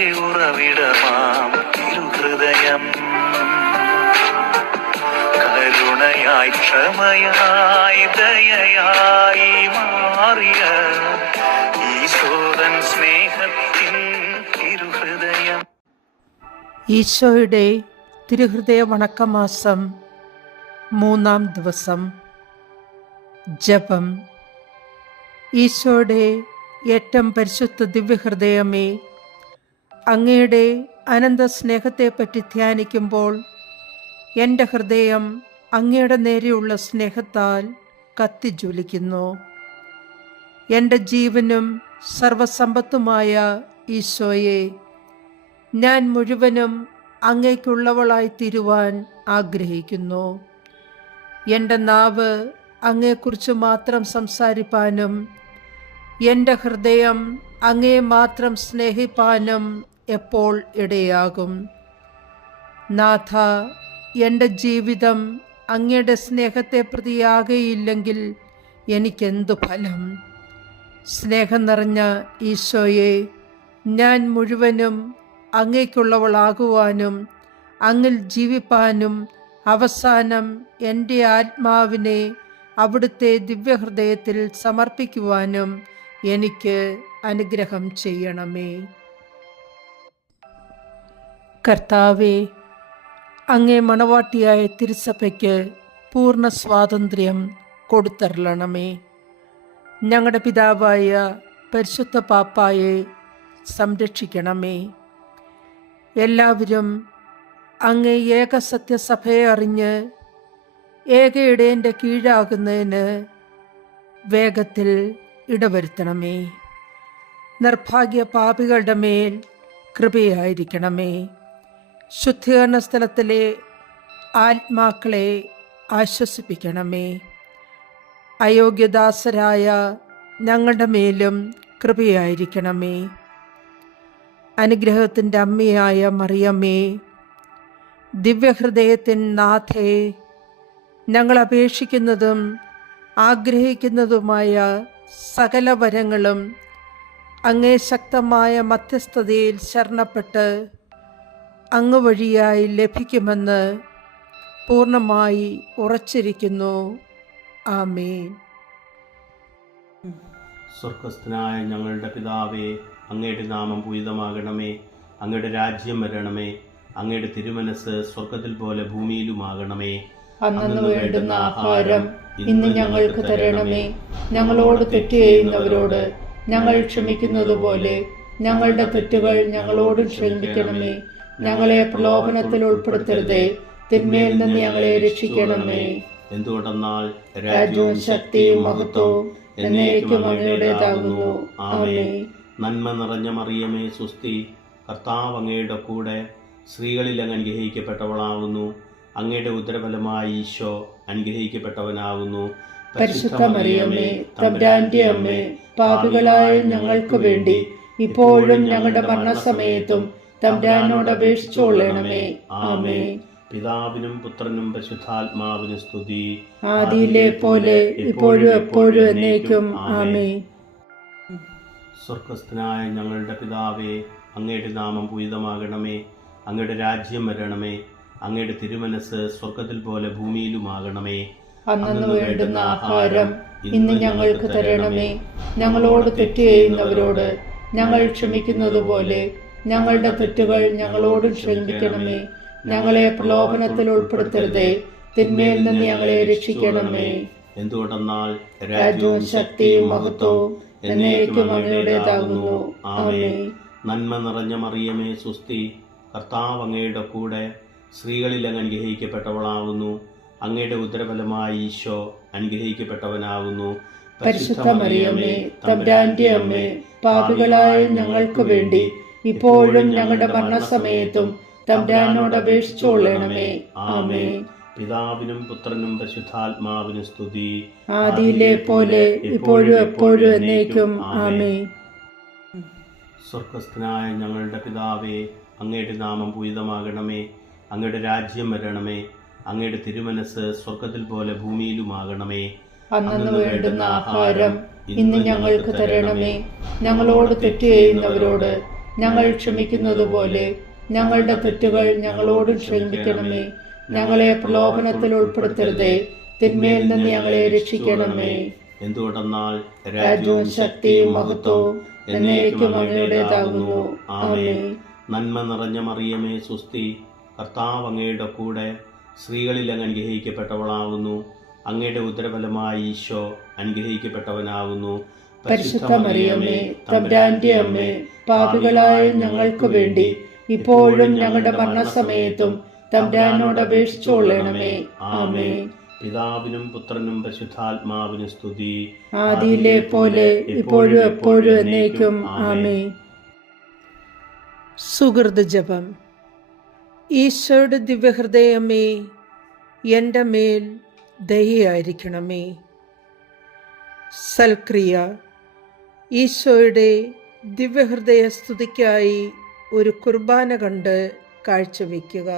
സ്നേഹത്തിന്റെ ഉറവിടമാം തിരുഹൃദയം. കരുണയായി ക്ഷമയായി ദയയായി മാറിയ ഈശോദൻ സ്നേഹത്തിൻ തിരുഹൃദയം. ഈശോയുടെ തിരുഹൃദയ വണക്കമാസം മൂന്നാം ദിവസം ജപം. ഈശോയുടെ ഏറ്റവും പരിശുദ്ധ ദിവ്യഹൃദയമേ അങ്ങയുടെ അനന്ത സ്നേഹത്തെപ്പറ്റി ധ്യാനിക്കുമ്പോൾ എന്റെ ഹൃദയം അങ്ങയുടെ നേരെയുള്ള സ്നേഹത്താൽ കത്തിജ്വലിക്കുന്നു. എന്റെ ജീവനും സർവസമ്പത്തുമായ ഈശോയെ ഞാൻ മുഴുവനും അങ്ങേക്കുള്ളവളായി തീരുവാൻ ആഗ്രഹിക്കുന്നു. എന്റെ നാവ് അങ്ങയെക്കുറിച്ച് മാത്രം സംസാരിപ്പാനും എന്റെ ഹൃദയം അങ്ങയെ മാത്രം സ്നേഹിപ്പാനും എപ്പോൾ ഇടയാകും? നാഥ എന്റെ ജീവിതം അങ്ങയുടെ സ്നേഹത്തെ പ്രതിയാകയില്ലെങ്കിൽ എനിക്കെന്തു ഫലം? സ്നേഹം നിറഞ്ഞ ഈശോയെ ഞാൻ മുഴുവനും അങ്ങേക്കുള്ളവളാകുവാനും അങ്ങിൽ ജീവിപ്പാനും അവസാനം എന്റെ ആത്മാവിനെ അവിടുത്തെ ദിവ്യഹൃദയത്തിൽ സമർപ്പിക്കുവാനും എനിക്ക് അനുഗ്രഹം ചെയ്യണമേ. കർത്താവെ അങ്ങേ മണവാട്ടിയായ തിരുസഭയ്ക്ക് പൂർണ സ്വാതന്ത്ര്യം കൊടുത്തരളണമേ. ഞങ്ങളുടെ പിതാവായ പരിശുദ്ധ പാപ്പായെ സംരക്ഷിക്കണമേ. എല്ലാവരും അങ്ങേ ഏകസത്യസഭയെ അറിഞ്ഞ് ഏക ഇടയന്റെ കീഴാകുന്നതിന് വേഗത്തിൽ ഇടവരുത്തണമേ. നിർഭാഗ്യ പാപികളുടെ മേൽ കൃപയായിരിക്കണമേ. ശുദ്ധീകരണ സ്ഥലത്തിലെ ആത്മാക്കളെ ആശ്വസിപ്പിക്കണമേ. അയോഗ്യദാസരായ ഞങ്ങളുടെ മേലും കൃപയായിരിക്കണമേ. അനുഗ്രഹത്തിന്റെ അമ്മയായ മറിയമ്മേ ദിവ്യഹൃദയത്തിൻ നാഥേ ഞങ്ങൾ അപേക്ഷിക്കുന്നതും ആഗ്രഹിക്കുന്നതുമായ സകല വരങ്ങളും അങ്ങേ ശക്തമായ മധ്യസ്ഥതയിൽ ശരണപ്പെട്ട് അങ്ങ് വഴിയായി ലഭിക്കുമെന്ന് പൂർണമായി ഉറച്ചിരിക്കുന്നു. ആമേൻ. സ്വർഗസ്ഥനായ ഞങ്ങളുടെ പിതാവേ അങ്ങയുടെ നാമം പൂരിതമാകണമേ അങ്ങയുടെ രാജ്യം വരണമേ അങ്ങയുടെ തിരുമനസ് സ്വർഗത്തിൽ പോലെ ഭൂമിയിലുമാകണമേ. അന്നു വേണ്ടുന്ന ആഹാരം ഇന്ന് ഞങ്ങൾക്ക് തരണമേ. ഞങ്ങളോട് തെറ്റ് ചെയ്യുന്നവരോട് ഞങ്ങൾ ക്ഷമിക്കുന്നത് പോലെ ഞങ്ങളുടെ തെറ്റുകൾ ഞങ്ങളോട് ക്ഷമിക്കണമേ. ഞങ്ങളെ പ്രലോഭനത്തിൽ ഉൾപ്പെടുത്തരുതേ തിന്മയിൽ നിന്ന് ഞങ്ങളെ രക്ഷിക്കണമേ. എന്തുകൊണ്ടെന്നാൽ രാജ്യവും ശക്തിയും മഹത്വവും എന്നേക്കും അങ്ങയുടേതാകുന്നു. ആമേ നന്മ നിറഞ്ഞ മറിയമേ സുസ്തി കർത്താവ് അങ്ങയുടെ കൂടെ സ്ത്രീകളിൽ അങ്ങ് അനുഗ്രഹിക്കപ്പെട്ടവളാകുന്നു അങ്ങയുടെ ഉദരഫലമായ ഈശോ അനുഗ്രഹിക്കപ്പെട്ടവനാകുന്നു പരിശുദ്ധ മറിയമേ തമ്പുരാന്റെ അമ്മേ പാപികളായ ഞങ്ങൾക്ക് വേണ്ടി ഇപ്പോഴും ഞങ്ങളുടെ മരണസമയത്തും തമ്പുരാനോട് അപേക്ഷിച്ചോളണമേ ആമേ പിതാവിനും പുത്രനും പരിശുദ്ധാത്മാവിനും സ്തുതി. ആദിയിലെ പോലെ ഇപ്പോഴും എപ്പോഴും എന്നേക്കും. ആമേ സ്വർഗസ്ഥനായ ഞങ്ങളുടെ പിതാവേ അങ്ങയുടെ നാമം പൂരിതമാകണമേ. അങ്ങയുടെ രാജ്യം വരണമേ. അങ്ങയുടെ തിരുമനസ് സ്വർഗത്തിൽ പോലെ ഭൂമിയിലുമാകണമേ. അന്നു വേണ്ടുന്ന ആഹാരം ഇന്ന് ഞങ്ങൾക്ക് തരണമേ. ഞങ്ങളോട് തെറ്റ് ചെയ്യുന്നവരോട് ഞങ്ങൾ ക്ഷമിക്കുന്നത് പോലെ ഞങ്ങളുടെ തെറ്റുകൾ ഞങ്ങളോട് ക്ഷമിക്കണമേ. ഞങ്ങളെ പ്രലോഭനത്തിൽ ഉൾപ്പെടുത്തരുതേ. തിന്മയിൽ നിന്ന് ഞങ്ങളെ രക്ഷിക്കണമേ. എന്തുകൊണ്ടെന്നാൽ രാജ്യവും ശക്തിയും മഹത്വവും എന്നേക്കും അങ്ങയുടേതാകുന്നു. ആമേ നന്മ നിറഞ്ഞ മറിയമേ സുസ്തി കർത്താവ് അങ്ങയുടെ കൂടെ സ്ത്രീകളിൽ അങ്ങ് അനുഗ്രഹിക്കപ്പെട്ടവളാകുന്നു അങ്ങയുടെ ഉദരഫലമായ ഈശോ അനുഗ്രഹിക്കപ്പെട്ടവനാകുന്നു പരിശുദ്ധ മറിയമ്മേ തമ്പുരാന്റെ അമ്മേ പാപികളായ ഞങ്ങൾക്ക് വേണ്ടി ഇപ്പോഴും ഞങ്ങളുടെ മരണസമയത്തും തമ്പുരാനോട് അപേക്ഷിച്ചോളണമേ ആമേ പിതാവിനും പുത്രനും പരിശുദ്ധാത്മാവിനും സ്തുതി. ആദിയിലെ പോലെ ഇപ്പോഴും എപ്പോഴും എന്നേക്കും. ആമേ സ്വർഗസ്ഥനായ ഞങ്ങളുടെ പിതാവേ അങ്ങയുടെ നാമം പൂരിതമാകണമേ. അങ്ങയുടെ രാജ്യം വരണമേ. അങ്ങയുടെ തിരുമനസ് സ്വർഗത്തിൽ പോലെ ഭൂമിയിലുമാകണമേ. അന്നു വേണ്ടുന്ന ആഹാരം ഇന്ന് ഞങ്ങൾക്ക് തരണമേ. ഞങ്ങളോട് തെറ്റ് ചെയ്യുന്നവരോട് ഞങ്ങൾ ക്ഷമിക്കുന്നത് പോലെ ഞങ്ങളുടെ തെറ്റുകൾ ഞങ്ങളോട് ക്ഷമിക്കണമേ. ഞങ്ങളെ പ്രലോഭനത്തിൽ ഉൾപ്പെടുത്തരുതേ. തിന്മയിൽ നിന്ന് ഞങ്ങളെ രക്ഷിക്കണമേ. എന്തുകൊണ്ടെന്നാൽ രാജ്യവും ശക്തിയും മഹത്വവും എന്നേക്കും അങ്ങയുടേതാകുന്നു. ആമേൻ. നന്മ നിറഞ്ഞ മറിയമേ സുസ്തി കർത്താവ് അങ്ങയുടെ കൂടെ സ്ത്രീകളിൽ അങ്ങ് അനുഗ്രഹിക്കപ്പെട്ടവളാകുന്നു അങ്ങയുടെ ഉദരഫലമായി ഈശോ അനുഗ്രഹിക്കപ്പെട്ടവനാകുന്നു പരിശുദ്ധ മറിയമ്മേ തമ്പ്രാന്റെ അമ്മേ പാപികളായ ഞങ്ങൾക്ക് വേണ്ടി ഇപ്പോഴും ഞങ്ങളുടെ മരണസമയത്തും തമ്പ്രാനോട് അപേക്ഷിച്ചോളണമേ ആമേ പിതാവിനും പുത്രനും പരിശുദ്ധാത്മാവിനും സ്തുതി. ആദിയിലെ പോലെ ഇപ്പോഴും എപ്പോഴും എന്നേക്കും ആമേ സുഹൃത ജപം. ഈശോയുടെ ദിവ്യഹൃദയമേ എന്റെ മേൽ ദയയായിരിക്കണമേ. സൽക്രിയ ഈശോയുടെ ദിവ്യഹൃദയ സ്തുതിക്കായി ഒരു കുർബാന കണ്ട് കാഴ്ചവെക്കുക